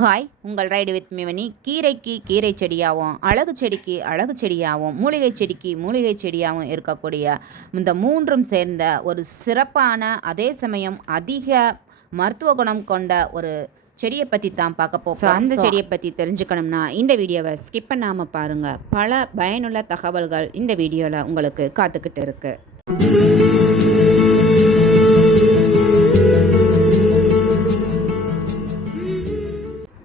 Hi உங்கள் ride with மிவனி கீரைக்கு கீரை செடியாகவும் அழகு செடிக்கு அழகு செடியாகவும் மூலிகை செடிக்கு மூலிகை செடியாகவும் இருக்கக்கூடிய இந்த மூன்றும் சேர்ந்த ஒரு சிறப்பான அதே சமயம் அதிக மருத்துவ குணம் கொண்ட ஒரு செடியை பற்றி தான் பார்க்க போகிறோம் அந்த செடியை பற்றி தெரிஞ்சுக்கணும்னா இந்த வீடியோவை ஸ்கிப் பண்ணாமல் பாருங்கள் பல பயனுள்ள தகவல்கள் இந்த வீடியோவில் உங்களுக்கு காத்துக்கிட்டு இருக்குது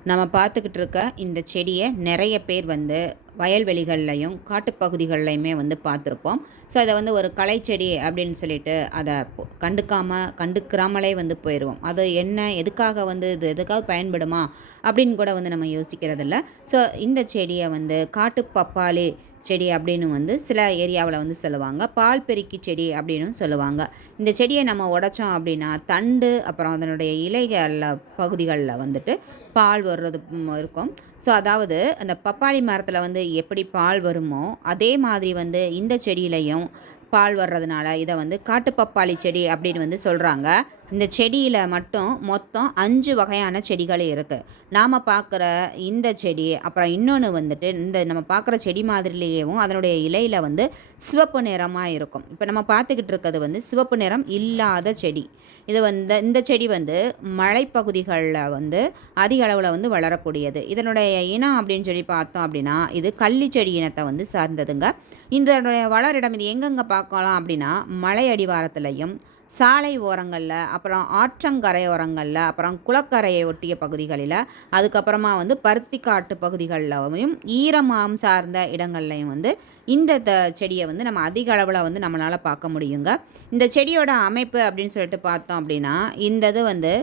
நம்ம பார்த்துக்கிட்டு இருக்க இந்த செடியை நிறைய பேர் வந்து வயல்வெளிகள்லையும் காட்டுப்பகுதிகள்லையுமே வந்து பார்த்துருப்போம். ஸோ அதை வந்து ஒரு கலைச்செடி அப்படின்னு சொல்லிட்டு அதை கண்டுக்காமல் கண்டுக்கிறாமலே வந்து போயிடுவோம் அது என்ன எதுக்காக வந்து இது எதுக்காக பயன்படுமா அப்படின்னு கூட வந்து நம்ம யோசிக்கிறதில்ல. ஸோ இந்த செடியை வந்து காட்டு பப்பாளி செடி அப்படின்னு வந்து சில ஏரியாவில் வந்து சொல்லுவாங்க. பால் பெருக்கி செடி அப்படின்னு சொல்லுவாங்க. இந்த செடியை நம்ம உடைச்சோம் அப்படின்னா தண்டு அப்புறம் அதனுடைய இலைகளில் பகுதிகளில் வந்துட்டு பால் வர்றது இருக்கும். ஸோ அதாவது அந்த பப்பாளி மரத்தில் வந்து எப்படி பால் வருமோ அதே மாதிரி வந்து இந்த செடியிலையும் பால் வர்றதுனால இதை வந்து காட்டுப்பப்பாளி செடி அப்படின்னு வந்து சொல்கிறாங்க இந்த செடியில் மட்டும் மொத்தம் அஞ்சு வகையான செடிகள் இருக்குது நாம் பார்க்குற இந்த செடி அப்புறம் இன்னொன்று வந்துட்டு இந்த நம்ம பார்க்குற செடி மாதிரிலேயேவும் அதனுடைய இலையில் வந்து சிவப்பு நிறமாக இருக்கும். இப்போ நம்ம பார்த்துக்கிட்டு இருக்கிறது வந்து சிவப்பு நிறம் இல்லாத செடி. இது வந்து இந்த செடி வந்து மலைப்பகுதிகளில் வந்து அதிக அளவில் வந்து வளரக்கூடியது. இதனுடைய இனம் அப்படின்னு சொல்லி பார்த்தோம் அப்படின்னா இது கள்ளி செடி இனத்தை வந்து சார்ந்ததுங்க. இதனுடைய வளரிடம் இது எங்கெங்கே பார்க்கலாம் அப்படின்னா மலை அடிவாரத்துலையும் சாலை ஓரங்களில் அப்புறம் ஆற்றங்கரை ஓரங்களில் அப்புறம் குளக்கரையை ஒட்டிய பகுதிகளில் அதுக்கப்புறமா வந்து பருத்தி காட்டு பகுதிகளிலும் ஈரமாம் சார்ந்த இடங்கள்லையும் வந்து இந்த த செடியை வந்து நம்ம அதிக அளவில் வந்து நம்மளால் பார்க்க முடியுங்க. இந்த செடியோட அமைப்பு அப்படின்னு சொல்லிட்டு பார்த்தோம் அப்படின்னா இந்த இது வந்து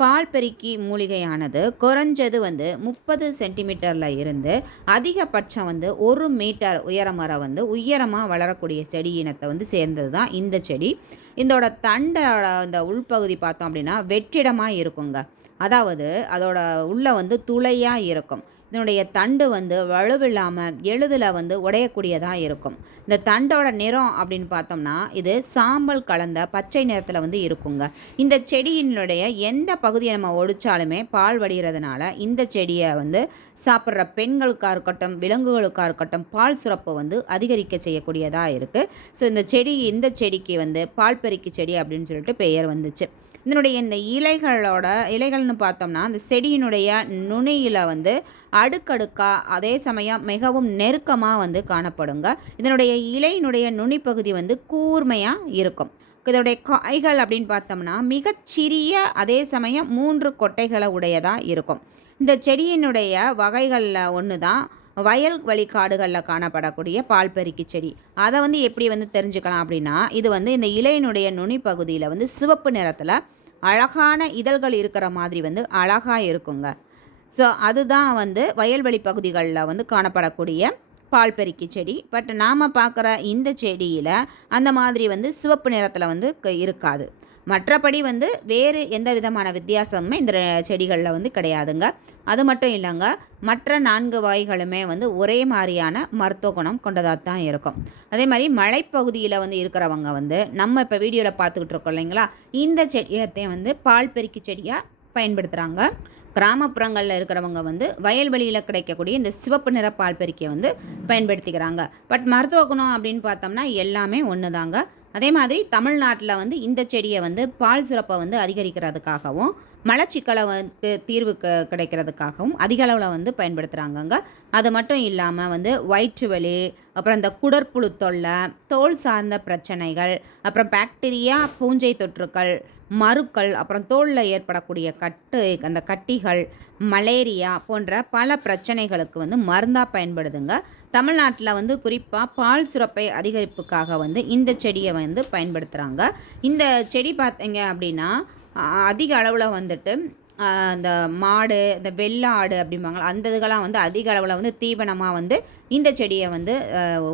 பால் பெருக்கி மூலிகையானது குறைஞ்சது வந்து முப்பது சென்டிமீட்டரில் இருந்து அதிகபட்சம் வந்து ஒரு மீட்டர் உயரம் வர வந்து உயரமாக வளரக்கூடிய செடி இனத்தை வந்து சேர்ந்தது தான் இந்த செடி. இதோட தண்டோட அந்த உள்பகுதி பார்த்தோம் அப்படின்னா வெற்றிடமாக இருக்குங்க. அதாவது அதோட உள்ளே வந்து துளையாக இருக்கும். இதனுடைய தண்டு வந்து வலுவில்லாமல் எளிதில் வந்து உடையக்கூடியதாக இருக்கும். இந்த தண்டோட நிறம் அப்படின்னு பார்த்தோம்னா இது சாம்பல் கலந்த பச்சை நிறத்தில் வந்து இருக்குங்க. இந்த செடியினுடைய எந்த பகுதியை நம்ம ஒடிச்சாலுமே பால் வடிகிறதுனால இந்த செடியை வந்து சாப்பிட்ற பெண்களுக்காக இருக்கட்டும் விலங்குகளுக்காக இருக்கட்டும் பால் சுரப்பு வந்து அதிகரிக்க செய்யக்கூடியதாக இருக்குது ஸோ இந்த செடி இந்த செடிக்கு வந்து பால் பெருக்கி செடி அப்படின்னு சொல்லிட்டு பெயர் வந்துச்சு. இதனுடைய இந்த இலைகளோட இலைகள்னு பார்த்தோம்னா அந்த செடியினுடைய நுனியில் வந்து அடுக்கடுக்காக அதே சமயம் மிகவும் நெருக்கமாக வந்து காணப்படுங்க. இதனுடைய இலையினுடைய நுனிப்பகுதி வந்து கூர்மையாக இருக்கும். இதோடைய காய்கள் அப்படின்னு பார்த்தோம்னா மிகச்சிறிய அதே சமயம் மூன்று கொட்டைகளை உடையதாக இருக்கும். இந்த செடியினுடைய வகைகளில் ஒன்று தான் வயல் வழிகாடுகளில் காணப்படக்கூடிய பால் பெருக்கி செடி. அதை வந்து எப்படி வந்து தெரிஞ்சுக்கலாம் அப்படின்னா இது வந்து இந்த இலையினுடைய நுனி பகுதியில் வந்து சிவப்பு நிறத்தில் அழகான இதழ்கள் இருக்கிற மாதிரி வந்து அழகாக இருக்குங்க. ஸோ அதுதான் வந்து வயல்வெளி பகுதிகளில் வந்து காணப்படக்கூடிய பால் பெருக்கி செடி. பட் நாம் பார்க்குற இந்த செடியில் அந்த மாதிரி வந்து சிவப்பு நிறத்தில் வந்து க- இருக்காது. மற்றபடி வந்து வேறு எந்த விதமான வித்தியாசமுமே இந்த செடிகளில் வந்து கிடையாதுங்க. அது மட்டும் இல்லைங்க மற்ற நான்கு வகைகளுமே வந்து ஒரே மாதிரியான மருத்துவ குணம் கொண்டதாக தான் இருக்கும். அதே மாதிரி மலைப்பகுதியில் வந்து இருக்கிறவங்க வந்து நம்ம இப்போ வீடியோவில் பார்த்துக்கிட்டு இருக்கோம் இல்லைங்களா இந்த செடியத்தையும் வந்து பால் பெருக்கி செடியாக பயன்படுத்துகிறாங்க கிராமப்புறங்களில் இருக்கிறவங்க வந்து வயல்வெளியில் கிடைக்கக்கூடிய இந்த சிவப்பு நிற பால் பெருக்கியை வந்து பயன்படுத்திக்கிறாங்க. பட் மருத்துவ குணம் அப்படின்னு பார்த்தோம்னா எல்லாமே ஒன்று தாங்க அதே மாதிரி தமிழ்நாட்டில் வந்து இந்த செடியை வந்து பால் சுரப்பை வந்து அதிகரிக்கிறதுக்காகவும் மலச்சிக்கலை வந்து தீர்வு க கிடைக்கிறதுக்காகவும் அதிக அளவில் வந்து பயன்படுத்துகிறாங்கங்க அது மட்டும் இல்லாமல் வந்து வயிற்று வலி அப்புறம் இந்த குடற்புழு தொல்லை தோல் சார்ந்த பிரச்சனைகள் அப்புறம் பாக்டீரியா பூஞ்சை தொற்றுக்கள் மருக்கள் அப்புறம் தோலில் ஏற்படக்கூடிய கட்டு அந்த கட்டிகள் மலேரியா போன்ற பல பிரச்சனைகளுக்கு வந்து மருந்தாக பயன்படுதுங்க. தமிழ்நாட்டில் வந்து குறிப்பாக பால் சுரப்பை அதிகரிப்புக்காக வந்து இந்த செடியை வந்து பயன்படுத்துகிறாங்க இந்த செடி பார்த்தீங்க அப்படின்னா அதிக அளவில் வந்துட்டு அந்த இந்த மாடு இந்த வெள்ளாடு அப்படிம்பாங்க அந்த இதுகெல்லாம் வந்து அதிக அளவில் வந்து தீவனமாக வந்து இந்த செடியை வந்து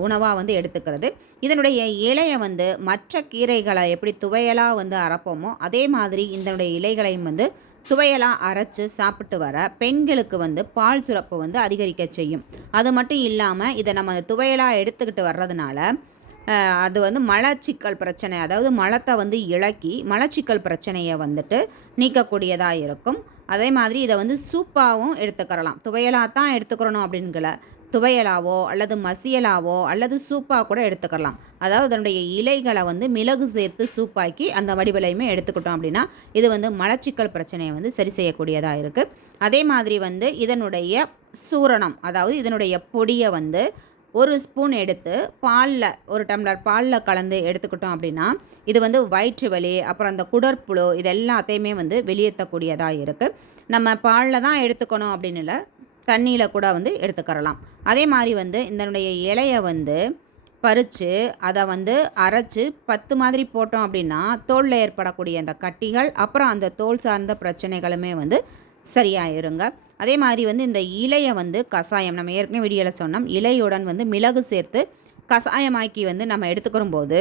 உணவாக வந்து எடுத்துக்கிறது. இதனுடைய இலையை வந்து மற்ற கீரைகளை எப்படி துவையலாக வந்து அரைப்போமோ அதே மாதிரி இதனுடைய இலைகளையும் வந்து துவையலாக அரைச்சு சாப்பிட்டு வர பெண்களுக்கு வந்து பால் சுரப்பு வந்து அதிகரிக்க செய்யும். அது மட்டும் இல்லாமல் இதை நம்ம துவையலாக எடுத்துக்கிட்டு வர்றதுனால அது வந்து மலச்சிக்கல் பிரச்சனை அதாவது மலத்தை வந்து இழக்கி மலச்சிக்கல் பிரச்சனையை வந்துட்டு நீக்கக்கூடியதாக இருக்கும். அதே மாதிரி இதை வந்து சூப்பாகவும் எடுத்துக்கிறலாம். துவையலாக தான் எடுத்துக்கிறணும் அப்படின்கல. துவையலாவோ அல்லது மசியலாவோ அல்லது சூப்பாக கூட எடுத்துக்கலாம். அதாவது அதனுடைய இலைகளை வந்து மிளகு சேர்த்து சூப்பாக்கி அந்த வடிவலையுமே எடுத்துக்கிட்டோம் அப்படின்னா இது வந்து மலச்சிக்கல் பிரச்சனையை வந்து சரி செய்யக்கூடியதாக இருக்குது அதே மாதிரி வந்து இதனுடைய சூரணம் அதாவது இதனுடைய பொடியை வந்து ஒரு ஸ்பூன் எடுத்து பாலில் ஒரு டம்ளர் பாலில் கலந்து எடுத்துக்கிட்டோம் அப்படின்னா இது வந்து வயிற்று வலி அப்புறம் அந்த குடற்புழு இது எல்லாத்தையுமே வந்து வெளியேற்றக்கூடியதாக இருக்குது நம்ம பாலில் தான் எடுத்துக்கணும் அப்படின்னு இல்லை தண்ணியில் கூட வந்து எடுத்துக்கிறலாம். அதே மாதிரி வந்து இதனுடைய இலையை வந்து பறித்து அதை வந்து அரைச்சி பத்து மாதிரி போட்டோம் அப்படின்னா தோலில் ஏற்படக்கூடிய அந்த கட்டிகள் அப்புறம் அந்த தோல் சார்ந்த பிரச்சனைகளுமே வந்து சரியாயிருங்க. அதே மாதிரி வந்து இந்த இலையை வந்து கஷாயம் நம்ம ஏற்கனவே விடியலை சொன்னோம். இலையுடன் வந்து மிளகு சேர்த்து கஷாயமாக்கி வந்து நம்ம எடுத்துக்கிற போது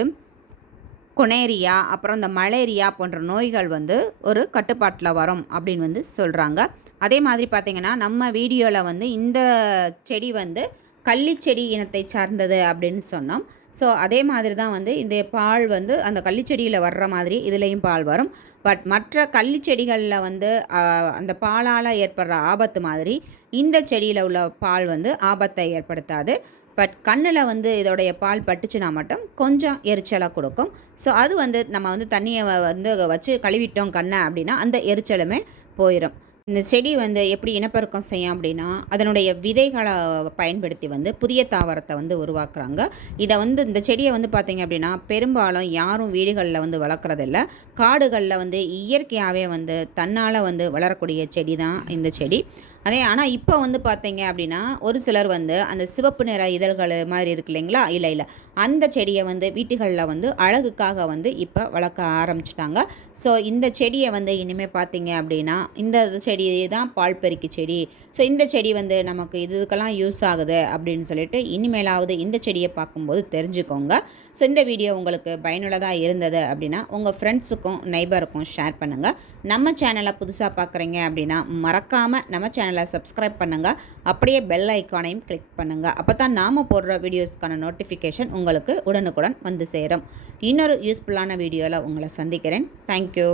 கொனேரியா அப்புறம் இந்த மலேரியா போன்ற நோய்கள் வந்து ஒரு கட்டுப்பாட்டில் வரும் அப்படின்னு வந்து சொல்கிறாங்க அதே மாதிரி பார்த்திங்கன்னா நம்ம வீடியோவில் வந்து இந்த செடி வந்து கள்ளிச்செடி இனத்தை சார்ந்தது அப்படின்னு சொன்னோம். ஸோ அதே மாதிரி தான் வந்து இந்த பால் வந்து அந்த கள்ளிச்செடியில் வர்ற மாதிரி இதுலேயும் பால் வரும். பட் மற்ற கள்ளிச்செடிகளில் வந்து அந்த பாலால் ஏற்படுற ஆபத்து மாதிரி இந்த செடியில் உள்ள பால் வந்து ஆபத்தை ஏற்படுத்தாது. பட் கண்ணில் வந்து இதோடைய பால் பட்டுச்சுன்னா மட்டும் கொஞ்சம் எரிச்சலாக கொடுக்கும். ஸோ அது வந்து நம்ம வந்து தண்ணியை வந்து வச்சு கழுவிட்டோம் கண்ணை அப்படின்னா அந்த எரிச்சலுமே போயிடும் இந்த செடி வந்து எப்படி இனப்பெருக்கம் செய்யும் அப்படின்னா அதனுடைய விதைகளை பயன்படுத்தி வந்து புதிய தாவரத்தை வந்து உருவாக்குறாங்க. இதை வந்து இந்த செடியை வந்து பார்த்திங்க அப்படின்னா பெரும்பாலும் யாரும் வீடுகளில் வந்து வளர்க்குறதில்ல. காடுகளில் வந்து இயற்கையாகவே வந்து தன்னால் வந்து வளரக்கூடிய செடி தான் இந்த செடி. அதே ஆனால் இப்போ வந்து பார்த்தீங்க அப்படின்னா ஒரு சிலர் வந்து அந்த சிவப்பு நிற இதழ்கள் மாதிரி இருக்கு இல்லைங்களா? இல்லை இல்லை. அந்த செடியை வந்து வீட்டுகளில் வந்து அழகுக்காக வந்து இப்போ வளர்க்க ஆரம்பிச்சிட்டாங்க. ஸோ இந்த செடியை வந்து இனிமேல் பார்த்தீங்க அப்படின்னா இந்த செடி செடி தான் பால் பெருக்கி செடி. ஸோ இந்த செடி வந்து நமக்கு இதுக்கெல்லாம் யூஸ் ஆகுது அப்படின்னு சொல்லிட்டு இனிமேலாவது இந்த செடியை பார்க்கும்போது தெரிஞ்சுக்கோங்க. ஸோ இந்த வீடியோ உங்களுக்கு பயனுள்ளதாக இருந்தது அப்படின்னா உங்கள் ஃப்ரெண்ட்ஸுக்கும் நெய்பருக்கும் ஷேர் பண்ணுங்கள் நம்ம சேனலை புதுசாக பார்க்குறீங்க அப்படின்னா மறக்காமல் நம்ம சேனலை சப்ஸ்கிரைப் பண்ணுங்கள் அப்படியே பெல் ஐக்கானையும் கிளிக் பண்ணுங்கள் அப்போ தான் நாம் போடுற வீடியோஸ்க்கான நோட்டிஃபிகேஷன் உங்களுக்கு உடனுக்குடன் வந்து சேரும். இன்னொரு யூஸ்ஃபுல்லான வீடியோவில் உங்களை சந்திக்கிறேன். தேங்க்யூ